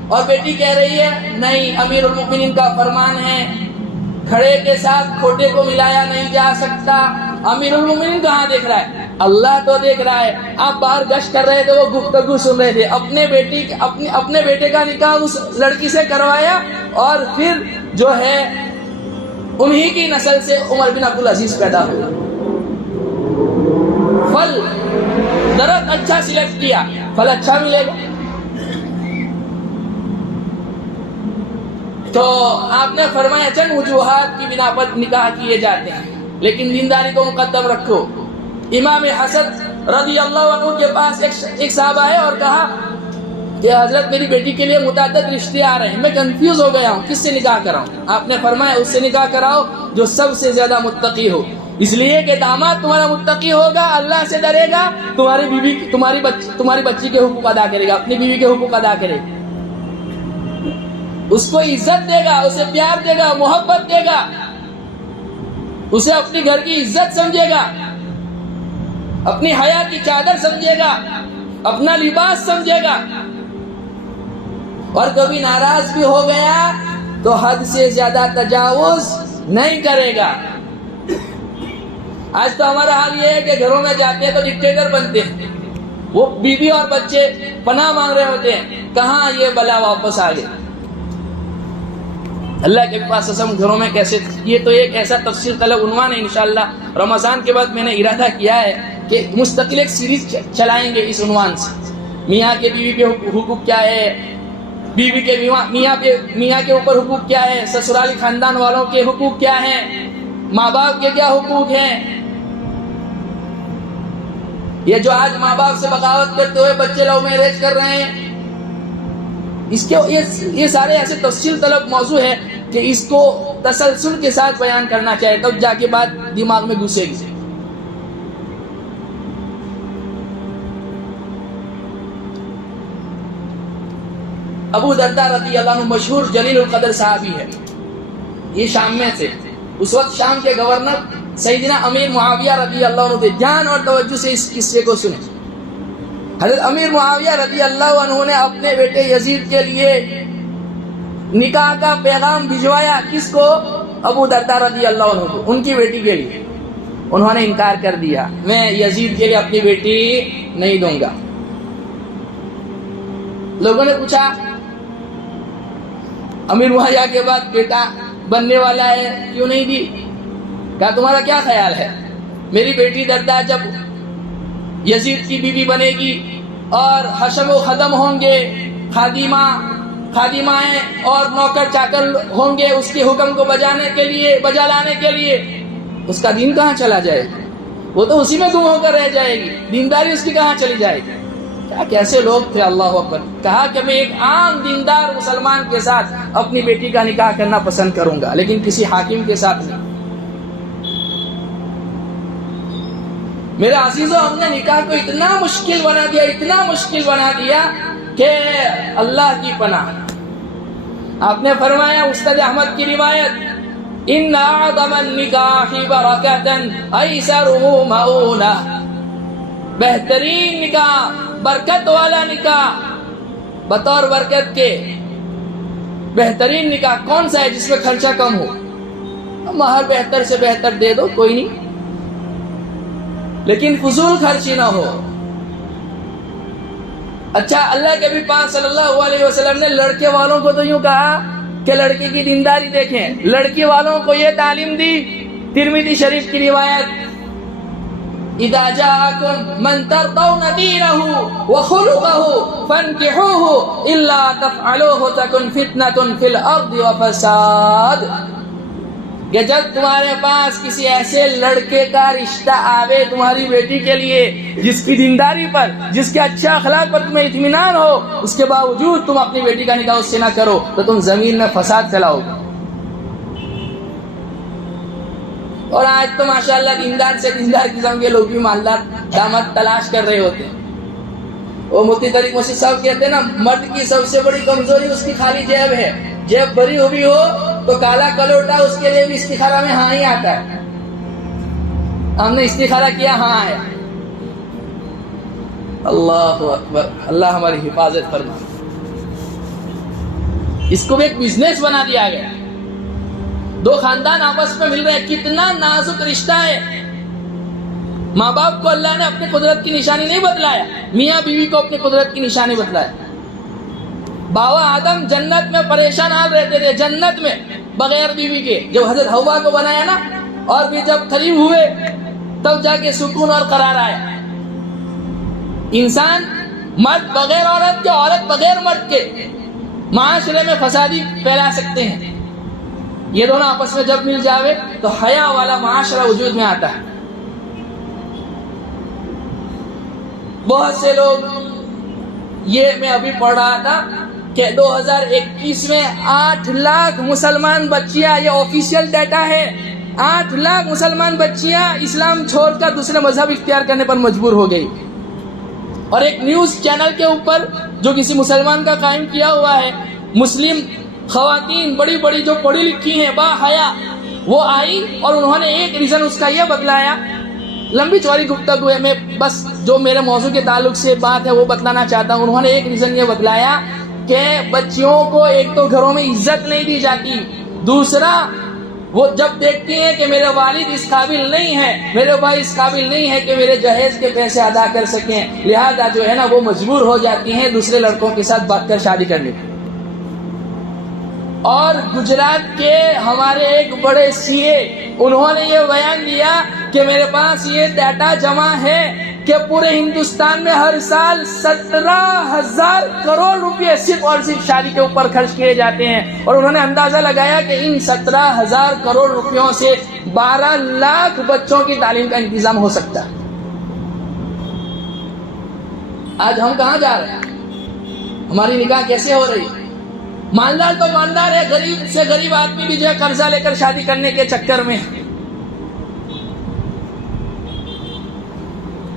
اور بیٹی کہہ رہی ہے نہیں، امیر المؤمنین کا فرمان ہے کھڑے کے ساتھ کھوٹے کو ملایا نہیں جا سکتا۔ امیر المؤمنین کہاں دیکھ رہا ہے؟ اللہ تو دیکھ رہا ہے۔ آپ باہر گشت کر رہے تھے، وہ گفتگو سن رہے تھے، اپنے بیٹے کا نکاح اس لڑکی سے کروایا، اور پھر جو ہے انہی کی نسل سے عمر بن عبد العزیز پیدا ہوئے۔ پھل درخت اچھا سلیکٹ کیا، پھل اچھا ملے گا۔ تو آپ نے فرمایا چند وجوہات کی بنا پر نکاح کیے جاتے ہیں، لیکن دینداری کو مقدم رکھو۔ امام حسن رضی اللہ عنہ کے پاس ایک صاحب آئے اور کہا کہ حضرت میری بیٹی کے لیے متعدد رشتے آ رہے ہیں، میں کنفیوز ہو گیا ہوں، کس سے نکاح کراؤں؟ آپ نے فرمایا اس سے نکاح کراؤ جو سب سے زیادہ متقی ہو، اس لیے کہ داماد تمہارا متقی ہوگا، اللہ سے ڈرے گا، تمہاری بچی کے حقوق ادا کرے گا، اپنی بیوی کے حقوق ادا کرے گا۔ اس کو عزت دے گا، اسے پیار دے گا، محبت دے گا، اسے اپنی گھر کی عزت سمجھے گا، اپنی حیا کی چادر سمجھے گا، اپنا لباس سمجھے گا. اور کبھی ناراض بھی ہو گیا تو حد سے زیادہ تجاوز نہیں کرے گا. آج تو ہمارا حال یہ ہے کہ گھروں میں جاتے ہیں تو ڈکٹیٹر بنتے ہیں. وہ بیوی اور بچے پناہ مانگ رہے ہوتے ہیں، کہاں یہ بلا واپس آ گئے. اللہ کے پاس قسم گھروں میں کیسے. یہ تو ایک ایسا تفصیل طلب عنوان ہے. انشاءاللہ رمضان کے بعد میں نے ارادہ کیا ہے کہ مستقل ایک سیریز چلائیں گے اس عنوان سے. میاں کے بیوی کے حقوق کیا ہے، بیوی کے میاں کے اوپر حقوق کیا ہے، سسرالی خاندان والوں کے حقوق کیا ہیں، ماں باپ کے کیا حقوق ہیں. یہ جو آج ماں باپ سے بغاوت کرتے ہوئے بچے لو میرج کر رہے ہیں، اس کے یہ سارے ایسے تفصیل طلب موضوع ہے کہ اس کو تسلسل کے ساتھ بیان کرنا چاہیے، تب جا کے بات دماغ میں گھسے گی. ابو درداء رضی اللہ عنہ مشہور جلیل القدر صحابی ہے. یہ شام میں تھے. اس وقت شام کے گورنر سیدنا امیر معاویہ رضی اللہ عنہ تھے. دھیان اور توجہ سے اس قصے کو سنیں. حضرت امیر معاویہ رضی اللہ عنہ نے اپنے بیٹے یزید کے لیے نکاح کا پیغام بھجوایا. کس کو؟ ابو درداء رضی اللہ عنہ کو، ان کی بیٹی کے لیے. انہوں نے انکار کر دیا، میں یزید کے لیے اپنی بیٹی نہیں دوں گا. لوگوں نے پوچھا امیر معاویہ کے بعد بیٹا بننے والا ہے، کیوں نہیں دی؟ کہا تمہارا کیا خیال ہے، میری بیٹی درداء جب یزید کی بیوی بنے گی اور حشم و خدم ہوں گے، خادمائیں اور نوکر چاکر ہوں گے اس کے حکم کو بجا لانے کے لیے، اس کا دین کہاں چلا جائے گا؟ وہ تو اسی میں گم ہو کر رہ جائے گی. دینداری اس کی کہاں چلی جائے گی؟ کیسے لوگ تھے، اللہ اکبر. کہا کہ میں ایک عام دیندار مسلمان کے ساتھ اپنی بیٹی کا نکاح کرنا پسند کروں گا، لیکن کسی حاکم کے ساتھ نہیں. میرے عزیزوں، ہم نے نکاح کو اتنا مشکل بنا دیا کہ اللہ کی پناہ. آپ نے فرمایا استاد احمد کی روایت، ان اعظم النکاح برکۃ ایسرہ مؤونہ. بہترین نکاح، برکت والا نکاح، بطور برکت کے بہترین نکاح کون سا ہے؟ جس میں خرچہ کم ہو. مہر بہتر سے بہتر دے دو، کوئی نہیں، لیکن فضول خرچی نہ ہو. اچھا، اللہ کے نبی پاک صلی اللہ علیہ وسلم نے لڑکے والوں کو تو یوں کہا کہ لڑکی کی دینداری دیکھیں. لڑکی والوں کو یہ تعلیم دی. ترمذی شریف کی روایت، اذا جاءكم من ترضون دينه وخلقه فانكحوه الا تفعلوه تكن فتنة في الارض وفساد. کہ جب تمہارے پاس کسی ایسے لڑکے کا رشتہ آوے تمہاری بیٹی کے لیے جس کی دینداری پر، جس کے اچھے اخلاق پر تمہیں اطمینان ہو، اس کے باوجود تم اپنی بیٹی کا نکاح اس سے نہ کرو تو تم زمین میں فساد پھیلاؤ گے. اور آج تو ماشاءاللہ دیندار سے دیندار قسم کے لوگ بھی مالدار داماد تلاش کر رہے ہوتے ہیں. وہ مفتی طریق مسعود صاحب کہتے ہیں نا، مرد کی سب سے بڑی کمزوری اس کی خالی جیب ہے. جیب بھری ہوئی ہو تو کالا کلوٹا اس کے لیے بھی استخارہ میں ہاں ہی آتا ہے. ہم نے استخارہ کیا، ہاں ہے. اللہ اکبر، اللہ ہماری حفاظت فرمائے. اس کو بھی ایک بزنس بنا دیا گیا. دو خاندان آپس میں مل رہے ہیں، کتنا نازک رشتہ ہے. ماں باپ کو اللہ نے اپنی قدرت کی نشانی نہیں بتلایا، میاں بیوی کو اپنی قدرت کی نشانی بتلایا. باوا آدم جنت میں پریشان حال رہتے تھے، جنت میں بغیر بیوی کے. جب حضرت حوا کو بنایا نا، اور بھی جب قریب ہوئے تب جا کے سکون اور قرار آیا. انسان مرد بغیر عورت کے، عورت بغیر مرد کے معاشرے میں فسادی پھیلا سکتے ہیں. یہ دونوں آپس میں جب مل جاوے تو حیا والا معاشرہ وجود میں آتا ہے. بہت سے لوگ، یہ میں ابھی پڑھ رہا تھا کہ 2021 میں 8 لاکھ مسلمان بچیاں، یہ آفیشیل ڈیٹا ہے، 8 لاکھ مسلمان بچیاں اسلام چھوڑ کر دوسرے مذہب اختیار کرنے پر مجبور ہو گئی. اور ایک نیوز چینل کے اوپر جو کسی مسلمان کا قائم کیا ہوا ہے، مسلم خواتین بڑی بڑی جو پڑھی لکھی ہیں باحیا وہ آئی اور انہوں نے ایک ریزن اس کا یہ بتلایا. لمبی چوڑی گفتگو ہے, میں بس جو میرے موضوع کے تعلق سے بات ہے وہ بتلانا چاہتا ہوں. انہوں نے ایک ریزن یہ بتلایا کہ بچیوں کو ایک تو گھروں میں عزت نہیں دی جاتی, دوسرا وہ جب دیکھتی ہیں کہ میرے والد اس قابل نہیں ہے, میرے بھائی اس قابل نہیں ہے کہ میرے جہیز کے پیسے ادا کر سکیں, لہذا جو ہے نا وہ مجبور ہو جاتی ہیں دوسرے لڑکوں کے ساتھ بات کر شادی کرنے کی. اور گجرات کے ہمارے ایک بڑے سی اے انہوں نے یہ بیان دیا کہ میرے پاس یہ ڈیٹا جمع ہے کہ پورے ہندوستان میں ہر سال 17,000 کروڑ روپے صرف اور صرف شادی کے اوپر خرچ کیے جاتے ہیں, اور انہوں نے اندازہ لگایا کہ ان 17,000 کروڑ روپیوں سے 12 لاکھ بچوں کی تعلیم کا انتظام ہو سکتا ہے. آج ہم کہاں جا رہے ہیں؟ ہماری نکاح کیسے ہو رہی ہے؟ مالدار تو مالدار ہے, غریب سے غریب آدمی بھی جو ہے قرضہ لے کر شادی کرنے کے چکر میں.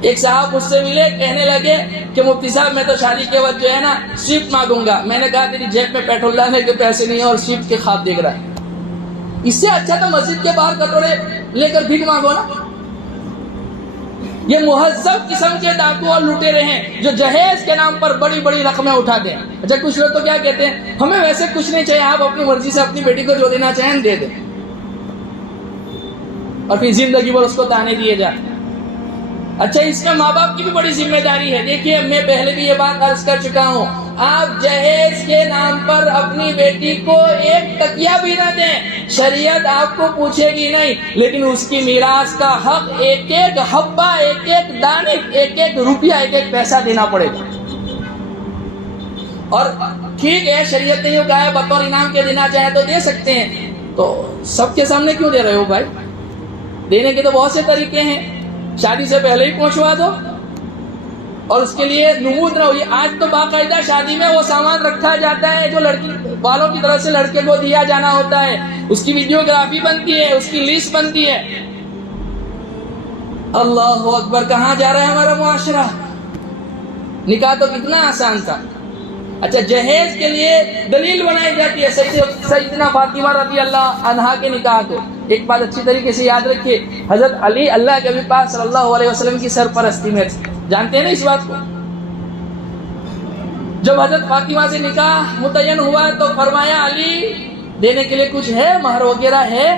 ایک صاحب مجھ سے ملے, کہنے لگے کہ مفتی صاحب میں تو شادی کے وقت جو ہے نا سوئفٹ مانگوں گا. میں نے کہا تیری جیب میں پیٹرول ڈالنے کے پیسے نہیں ہیں اور سوئفٹ کے خواب دیکھ رہا ہے, اس سے اچھا تو مسجد کے باہر کٹورے لے کر بھیک مانگو نا. یہ مہذب قسم کے ڈاکو اور لٹیرے ہیں جو جہیز کے نام پر بڑی بڑی رقمیں اٹھاتے ہیں. اچھا کچھ لوگ تو کیا کہتے ہیں, ہمیں ویسے کچھ نہیں چاہیے, آپ اپنی مرضی سے اپنی بیٹی کو جو دینا چاہیں دے دیں, اور پھر زندگی بھر اس کو تانے دیے جاتے ہیں. اچھا اس میں ماں باپ کی بھی بڑی ذمہ داری ہے. دیکھیے میں پہلے بھی یہ بات عرض کر چکا ہوں, آپ جہیز کے نام پر اپنی بیٹی کو ایک تکیہ بھی نہ دیں, شریعت آپ کو پوچھے گی نہیں, لیکن اس کی میراث کا حق ایک ایک حبہ, ایک ایک دانے, ایک ایک روپیہ, ایک ایک پیسہ دینا پڑے گا. اور ٹھیک ہے شریعت نے یہ کہا ہے بطور انعام کے دینا چاہے تو دے سکتے ہیں, تو سب کے سامنے کیوں دے رہے ہو بھائی؟ دینے کے تو بہت سے طریقے ہیں, شادی سے پہلے ہی پہنچوا دو اور اس کے لیے نمود نہ ہوئی. آج تو باقاعدہ شادی میں وہ سامان رکھا جاتا ہے جو لڑکی والوں کی طرف سے لڑکے کو دیا جانا ہوتا ہے, اس کی ویڈیوگرافی بنتی ہے, اس کی لسٹ بنتی ہے. اللہ اکبر, کہاں جا رہا ہے ہمارا معاشرہ؟ نکاح تو کتنا آسان تھا. اچھا جہیز کے لیے دلیل بنائی جاتی ہے سیدنا فاطمہ رضی اللہ عنہا کے نکاح کو. ایک بات اچھی طریقے سے یاد رکھیے, حضرت علی اللہ کے نبی پاک صلی اللہ علیہ وسلم کی سرپرستی میں تھے, جانتے ہیں نا اس بات کو. جب حضرت فاطمہ سے نکاح متعین ہوا تو فرمایا علی دینے کے لیے کچھ ہے, مہر وغیرہ ہے؟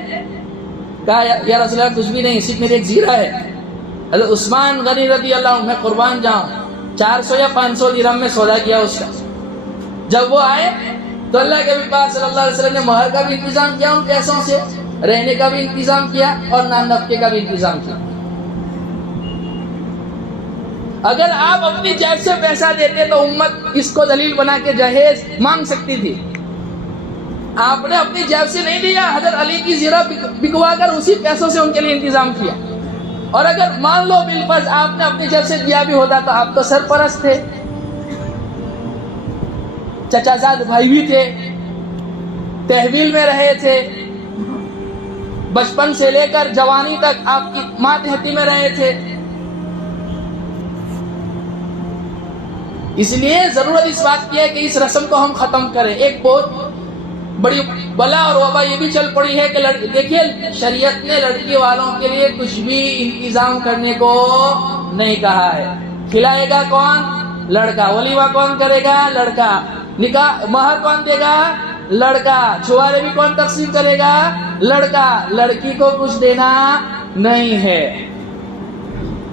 کہا یا رسول اللہ کچھ بھی نہیں, صرف میرے ایک زیرہ ہے. حضرت عثمان غنی رضی اللہ عنہ, میں قربان جاؤں, 400 یا 500 درہم میں سودا کیا اس کا. جب وہ آئے تو اللہ کے نبی پاک صلی اللہ علیہ وسلم نے مہر کا بھی انتظام کیا, ان پیسوں سے رہنے کا بھی انتظام کیا اور نان نفقے کا بھی انتظام کیا. اگر آپ اپنی جیب سے پیسہ دیتے تو امت اس کو دلیل بنا کے جہیز مانگ سکتی تھی. آپ نے اپنی جیب سے نہیں دیا, حضرت علی کی زیرہ بکوا کر اسی پیسوں سے ان کے لیے انتظام کیا. اور اگر مان لو بالفرض آپ نے اپنی جیب سے دیا بھی ہوتا تو آپ تو سرپرست تھے, چچا زاد بھائی بھی تھے, تحویل میں رہے تھے, بچپن سے لے کر جوانی تک آپ کی ماتحتی میں رہے تھے. اس لیے ضرورت اس بات کی ہے کہ اس رسم کو ہم ختم کریں. ایک بہت بڑی بلا اور وبا یہ بھی چل پڑی ہے کہ دیکھیے شریعت نے لڑکی والوں کے لیے کچھ بھی انتظام کرنے کو نہیں کہا ہے. کھلائے گا کون؟ لڑکا. ولیمہ کون کرے گا؟ لڑکا. نکاح مہر کون دے گا؟ لڑکا. چھوارے بھی کون تقسیم کرے گا؟ لڑکا. لڑکی کو کچھ دینا نہیں ہے.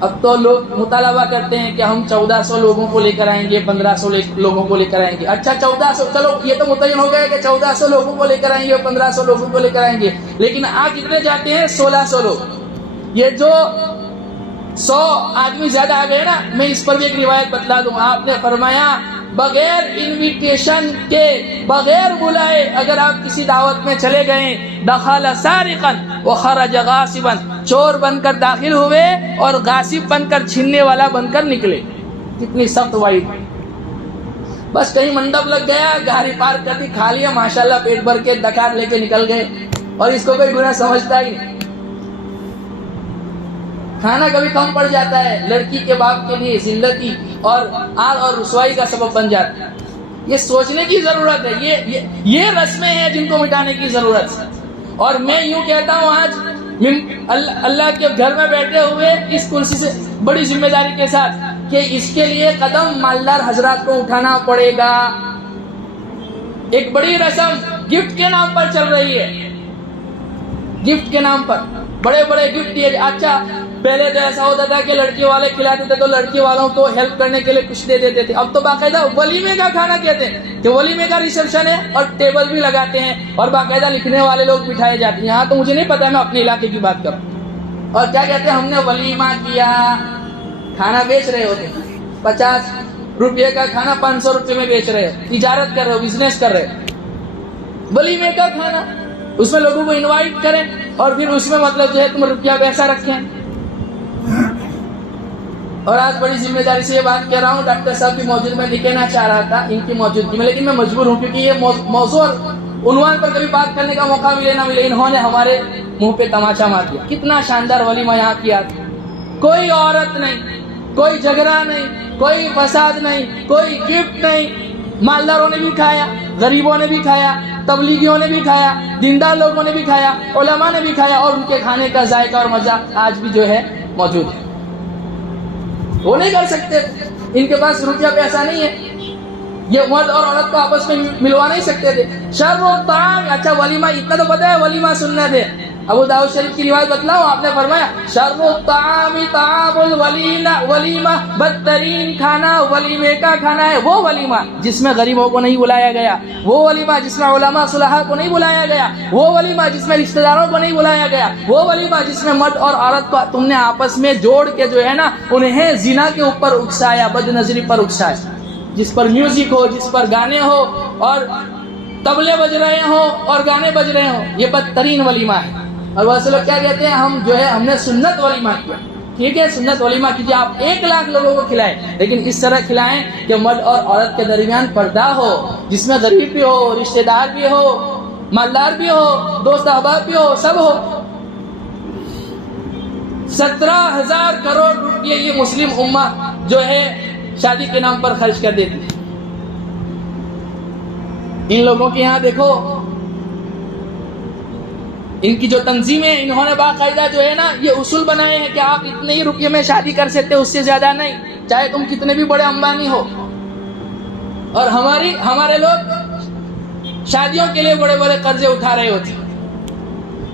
اب تو لوگ مطالبہ کرتے ہیں کہ ہم 1400 لوگوں کو لے کر آئیں گے, 1500 لوگوں کو لے کر آئیں گے. اچھا 1400, چلو یہ تو متعین ہو گیا کہ 1400 لوگوں کو لے کر آئیں گے اور 1500 لوگوں کو لے کر آئیں گے, لیکن آج کتنے جاتے ہیں؟ 1600 لوگ. یہ جو 100 آدمی زیادہ آ گئے نا, میں اس پر بھی ایک روایت بتلا دوں. آپ نے فرمایا بغیر انویٹیشن کے, بغیر بلائے اگر آپ کسی دعوت میں چلے گئے, دخل سارقا وخرج غاصبا, چور بن کر داخل ہوئے اور غاصب بن کر, چھیننے والا بن کر نکلے. کتنی سخت وعید. بس کہیں منڈپ لگ گیا, گاڑی پارک کر دی, کھا لیا ماشاءاللہ پیٹ بھر کے, ڈکار لے کے نکل گئے اور اس کو کوئی گناہ سمجھتا ہی نہیں. کھانا کبھی کم پڑ جاتا ہے, لڑکی کے باپ کے لیے ذلتی اور آر اور رسوائی کا سبب بن جاتا ہے. یہ سوچنے کی ضرورت ہے، یہ رسمیں ہیں جن کو مٹانے کی ضرورت ہے۔ اور میں یوں کہتا ہوں آج اللہ کے گھر میں بیٹھے ہوئے اس کرسی سے بڑی ذمہ داری کے ساتھ کہ اس کے لیے قدم مالدار حضرات کو اٹھانا پڑے گا۔ ایک بڑی رسم گفٹ کے نام پر چل رہی ہے، گفٹ کے نام پر بڑے بڑے گفٹ دیے۔ اچھا پہلے تو ایسا ہوتا تھا کہ لڑکی والے کھلاتے تھے تو لڑکی والوں کو ہیلپ کرنے کے لیے کچھ دے دیتے تھے، اب تو باقاعدہ ولیمے کا کھانا کہتے ہیں کہ ولیمے کا ریسیپشن ہے اور ٹیبل بھی لگاتے ہیں اور باقاعدہ لکھنے والے لوگ بٹھائے جاتے ہیں۔ یہاں تو مجھے نہیں پتا، میں اپنے علاقے کی بات کروں۔ اور کیا کہتے ہیں، ہم نے ولیمہ کیا، کھانا بیچ رہے ہوتے ہیں، 50 روپے کا کھانا 500 روپے میں بیچ رہے ہو، تجارت کر رہے ہو، بزنس کر رہے ہو۔ ولیمے کا کھانا، اس میں لوگوں کو انوائٹ کریں اور پھر اس میں مطلب جو ہے تم روپیہ پیسہ رکھیں۔ اور آج بڑی ذمہ داری سے یہ بات کہہ رہا ہوں، ڈاکٹر صاحب بھی موجود، میں نہیں کہنا چاہ رہا تھا ان کی موجودگی میں، لیکن میں مجبور ہوں کیونکہ یہ موضوع اور عنوان پر کبھی بات کرنے کا موقع ملے نہ ملے، انہوں نے ہمارے منہ پہ تماشا مار دیا۔ کتنا شاندار ولیمہ یہاں کیا تھا، کوئی عورت نہیں، کوئی جھگڑا نہیں، کوئی فساد نہیں، کوئی گفٹ نہیں، مالداروں نے بھی کھایا، غریبوں نے بھی کھایا، تبلیغیوں نے بھی کھایا، دیندار لوگوں نے بھی کھایا، علماء نے بھی کھایا، اور ان کے کھانے کا ذائقہ اور مزہ آج بھی جو ہے موجود ہے۔ وہ نہیں کر سکتے، ان کے پاس روپیہ پیسہ نہیں ہے، یہ مرد اور عورت کو آپس میں ملوا نہیں سکتے تھے۔ شرب و طعام، اچھا ولیمہ اتنا تو پتہ ہے ولیمہ سنت ہے، ابو داؤد شریف کی روایت بتلاؤ، آپ نے فرمایا شرب الطعام طعام الولیمہ، بدترین کھانا ولیمے کا کھانا ہے وہ ولیمہ جس میں غریبوں کو نہیں بلایا گیا، وہ ولیمہ جس میں علماء صلحاء کو نہیں بلایا گیا، وہ ولیمہ جس میں رشتہ داروں کو نہیں بلایا گیا، وہ ولیمہ جس میں مرد اور عورت کو تم نے آپس میں جوڑ کے جو ہے نا انہیں زنا کے اوپر اکسایا، بد نظری پر اکسایا، جس پر میوزک ہو، جس پر گانے ہو اور طبلے بج رہے ہوں اور گانے بج رہے ہوں، یہ بدترین ولیمہ ہے۔ اور ویسے لوگ کیا کہتے ہیں، ہم جو ہے ہم نے سنت ولیمہ کیا، ٹھیک ہے سنت ولیمہ کیجیے، آپ 1 لاکھ لوگوں کو کھلائیں، لیکن اس طرح کھلائیں کہ مرد اور عورت کے درمیان پردہ ہو، جس میں غریب بھی ہو، رشتہ دار بھی ہو، مالدار بھی ہو، دوست احباب بھی ہو، سب ہو۔ 17,000 کروڑ روپئے یہ مسلم امہ جو ہے شادی کے نام پر خرچ کر دیتی ہے۔ ان لوگوں کے یہاں دیکھو، ان کی جو تنظیمیں، انہوں نے باقاعدہ جو ہے نا یہ اصول بنائے ہیں کہ آپ اتنے ہی روپے میں شادی کر سکتے، اس سے زیادہ نہیں، چاہے تم کتنے بھی بڑے امبانی ہو۔ اور ہمارے لوگ شادیوں کے لیے بڑے بڑے قرضے اٹھا رہے ہوتے ہیں۔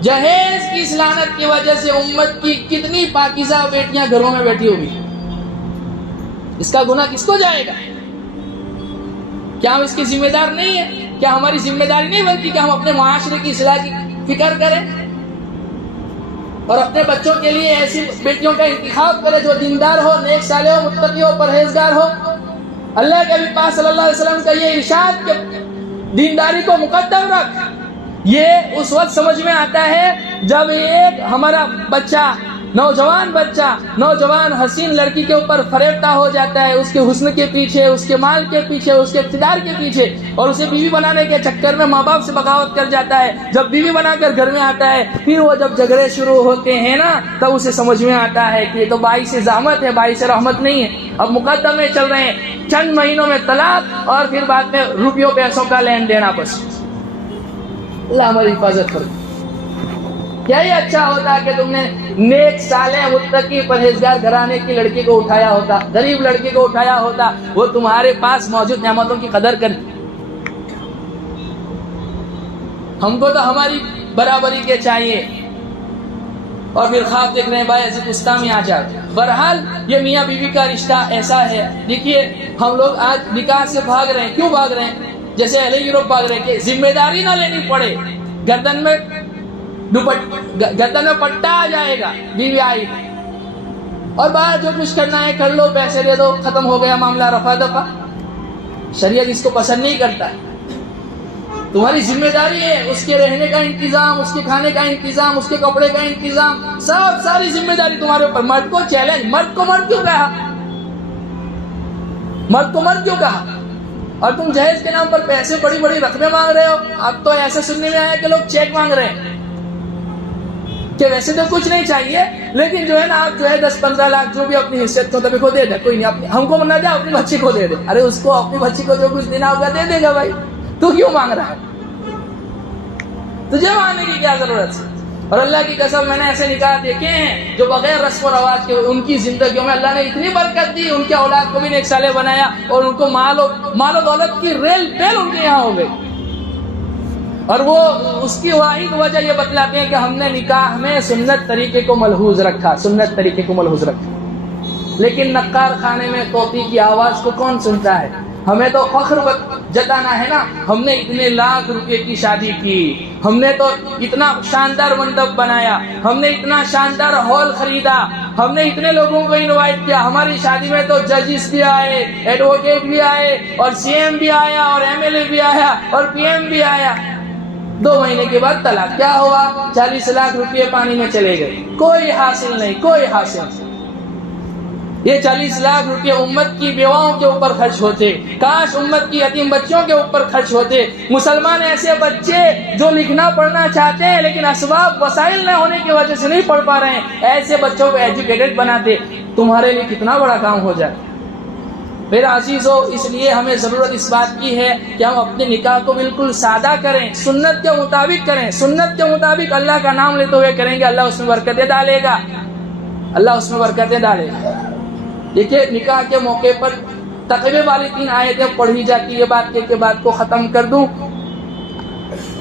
جہیز کی اس لعنت کی وجہ سے امت کی کتنی پاکیزہ بیٹیاں گھروں میں بیٹھی ہوئی، اس کا گناہ کس کو جائے گا؟ کیا ہم اس کی ذمہ دار نہیں ہیں؟ کیا ہماری ذمہ داری نہیں بنتی کہ ہم اپنے معاشرے کی اصلاح کی فکر کریں اور اپنے بچوں کے لیے ایسی بیٹیوں کا انتخاب کریں جو دیندار ہو، نیک صالح ہو، متقی ہو، پرہیزگار ہو؟ اللہ کے حبیب پاک صلی اللہ علیہ وسلم کا یہ ارشاد کہ دینداری کو مقدم رکھ، یہ اس وقت سمجھ میں آتا ہے جب ایک ہمارا بچہ، نوجوان حسین لڑکی کے اوپر فریفتہ ہو جاتا ہے، اس کے حسن کے پیچھے، اس کے مال کے پیچھے، اس کے اقتدار کے پیچھے، اور اسے بیوی بنانے کے چکر میں ماں باپ سے بغاوت کر جاتا ہے۔ جب بیوی بنا کر گھر میں آتا ہے، پھر وہ جب جھگڑے شروع ہوتے ہیں نا، تب اسے سمجھ میں آتا ہے کہ یہ تو باعث زحمت ہے، باعث رحمت نہیں ہے۔ اب مقدمے چل رہے ہیں، چند مہینوں میں طلاق، اور پھر بعد میں روپیوں پیسوں کا لین دین آپس۔ اللہ ہماری حفاظت کرے۔ کیا ہی اچھا ہوتا کہ تم نے نیک صالح متقی پرہیزگار گھرانے کی لڑکی کو اٹھایا ہوتا، غریب لڑکی کو اٹھایا ہوتا، وہ تمہارے پاس موجود نعمتوں کی قدر کرتی۔ ہم کو تو ہماری برابری کے چاہیے، اور پھر خواب دیکھ رہے ہیں بھائی ایسے گستامی آ جائے۔ بہرحال یہ میاں بیوی کا رشتہ ایسا ہے۔ دیکھیے ہم لوگ آج نکاح سے بھاگ رہے ہیں، کیوں بھاگ رہے ہیں؟ جیسے اہل یورپ بھاگ رہے ہیں کہ ذمہ داری نہ لینی پڑے، گردن میں پٹا آ جائے گا، بیوی آئی اور باہر جو کچھ کرنا ہے کر لو، پیسے دے دو، ختم ہو گیا معاملہ، رفع دفع۔ شریعت اس کو پسند نہیں کرتا ہے۔ تمہاری ذمہ داری ہے اس کے رہنے کا انتظام، اس کے کھانے کا انتظام، اس کے کپڑے کا انتظام، ساری ذمہ داری تمہارے اوپر۔ مرد کو چیلنج، مرد کو مرد کیوں کہا؟ مرد کو مرد کیوں کہا؟ اور تم جہیز کے نام پر پیسے بڑی بڑی رقمیں مانگ رہے ہو۔ اب تو ایسا سننے میں آیا کہ لوگ چیک مانگ رہے ہیں، کہ ویسے تو کچھ نہیں چاہیے، لیکن جو ہے نا آپ جو ہے 10-15 لاکھ جو بھی اپنی حیثیت کو کو دے دے، کوئی نہیں، ہم کو نہ دے، اپنی بچی کو دے دے۔ ارے اس کو اپنی بچی کو جو کچھ دینا ہوگا دے دے گا بھائی، تو کیوں مانگ رہا ہے؟ تجھے مانگنے کی کیا ضرورت ہے؟ اور اللہ کی قسم میں نے ایسے نکاح دیکھے ہیں جو بغیر رسم و رواج کے، ان کی زندگیوں میں اللہ نے اتنی برکت دی، ان کے اولاد کو بھی نیک صالح بنایا، اور ان کو مال و دولت کی ریل پیل ان کے یہاں ہو گئی۔ اور وہ اس کی واحد وجہ یہ بتلاتے ہیں کہ ہم نے نکاح میں سنت طریقے کو ملحوظ رکھا، سنت طریقے کو ملحوظ رکھا۔ لیکن نقار خانے میں طوطی کی آواز کو کون سنتا ہے؟ ہمیں تو فخر جتانا ہے نا، ہم نے اتنے لاکھ روپے کی شادی کی، ہم نے تو اتنا شاندار منڈپ بنایا، ہم نے اتنا شاندار ہال خریدا، ہم نے اتنے لوگوں کو انوائٹ کیا، ہماری شادی میں تو ججز بھی آئے، ایڈوکیٹ بھی آئے، اور سی ایم بھی آیا، اور ایم ایل اے بھی آیا، اور پی ایم بھی آیا۔ 2 مہینے کے بعد طلاق، کیا ہوا؟ 40 لاکھ روپے پانی میں چلے گئے، کوئی حاصل نہیں، کوئی حاصل نہیں۔ یہ 40 لاکھ روپے امت کی بیواؤں کے اوپر خرچ ہوتے، کاش امت کی یتیم بچوں کے اوپر خرچ ہوتے۔ مسلمان ایسے بچے جو لکھنا پڑھنا چاہتے ہیں لیکن اسباب وسائل نہ ہونے کی وجہ سے نہیں پڑھ پا رہے ہیں، ایسے بچوں کو ایجوکیٹڈ بناتے، تمہارے لیے کتنا بڑا کام ہو جائے۔ میرا عزیزو، اس لیے ہمیں ضرورت اس بات کی ہے کہ ہم اپنے نکاح کو بالکل سادہ کریں، سنت کے مطابق کریں، سنت کے مطابق اللہ کا نام لیتے ہوئے کریں گے، اللہ اس میں برکتیں ڈالے گا، اللہ اس میں برکتیں ڈالے گا۔ دیکھیے، نکاح کے موقع پر تقوی والی 3 آیتیں پڑھی جاتی ہے، بات کے بعد کو ختم کر دوں۔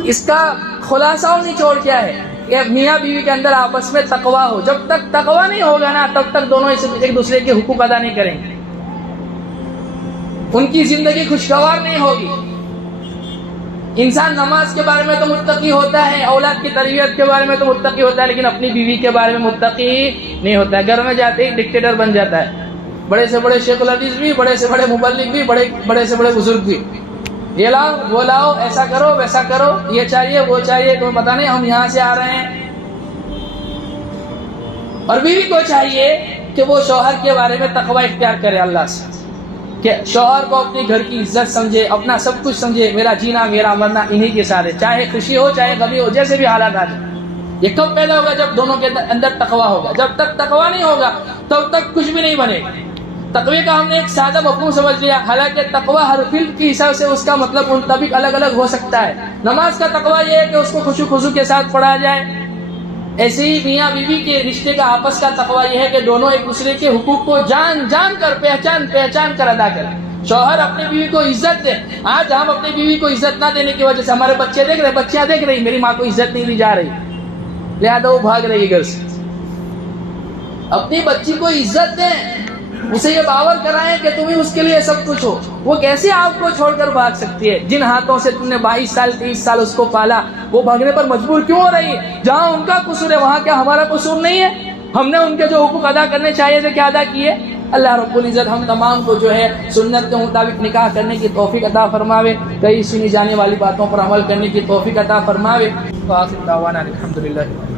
اس کا خلاصہ اور نچوڑ کیا ہے کہ میاں بیوی کے اندر آپس میں تقوی ہو۔ جب تک تقوی نہیں ہوگا نا، تب تک دونوں ایک دوسرے کے حقوق ادا نہیں کریں گے، ان کی زندگی خوشگوار نہیں ہوگی۔ انسان نماز کے بارے میں تو متقی ہوتا ہے، اولاد کی تربیت کے بارے میں تو متقی ہوتا ہے، لیکن اپنی بیوی کے بارے میں متقی نہیں ہوتا ہے۔ گھر میں جاتے ہی ڈکٹیٹر بن جاتا ہے، بڑے سے بڑے شیخ الحدیث بھی، بڑے سے بڑے مبلغ بھی، بڑے سے بڑے بزرگ بھی، یہ لاؤ وہ لاؤ، ایسا کرو ویسا کرو، یہ چاہیے وہ چاہیے، تمہیں پتہ نہیں ہم یہاں سے آ رہے ہیں۔ اور بیوی کو چاہیے کہ وہ شوہر کے بارے میں تقوی اختیار کرے اللہ سے، کہ شوہر کو اپنے گھر کی عزت سمجھے، اپنا سب کچھ سمجھے، میرا جینا میرا مرنا انہی کے ساتھ ہے، چاہے خوشی ہو چاہے غمی ہو، جیسے بھی حالات آ جائیں۔ یہ کب پیدا ہوگا؟ جب دونوں کے اندر تقوی ہوگا۔ جب تک تقوی نہیں ہوگا تب تک کچھ بھی نہیں بنے گا۔ تقوی کا ہم نے ایک سادہ مفہوم سمجھ لیا، حالانکہ تقوی ہر فیلڈ کے حساب سے اس کا مطلب مطابق الگ الگ ہو سکتا ہے۔ نماز کا تقوی یہ ہے کہ اس کو خشوع خضوع کے ساتھ پڑھا جائے، ایسے ہی میاں بیوی کے رشتے کا آپس کا تقوی یہ ہے کہ دونوں ایک دوسرے کے حقوق کو جان کر پہچان کر ادا کریں۔ شوہر اپنی بیوی کو عزت دے۔ آج ہم اپنی بیوی کو عزت نہ دینے کی وجہ سے ہمارے بچے دیکھ رہے، بچیاں دیکھ رہی، میری ماں کو عزت نہیں دی جا رہی، لہذا وہ بھاگ رہی گھر سے۔ اپنی بچی کو عزت دیں، اسے یہ باور کرائیں کہ تم ہی اس کے لیے سب کچھ ہو۔ وہ کیسے آپ کو چھوڑ کر بھاگ سکتی ہے؟ جن ہاتھوں سے تم نے 22 سال 23 سال اس کو پالا، وہ بھاگنے پر مجبور کیوں ہو رہی ہے؟ جہاں ان کا قصور ہے وہاں کیا ہمارا قصور نہیں ہے؟ ہم نے ان کے جو حقوق ادا کرنے چاہیے تھے کیا ادا کیے؟ اللہ رب العزت ہم تمام کو جو ہے سنت کے مطابق نکاح کرنے کی توفیق عطا فرماوے، کئی سنی جانے والی باتوں پر عمل کرنے کی توفیق عطا فرماوے۔ وآخر دعوانا الحمدللہ۔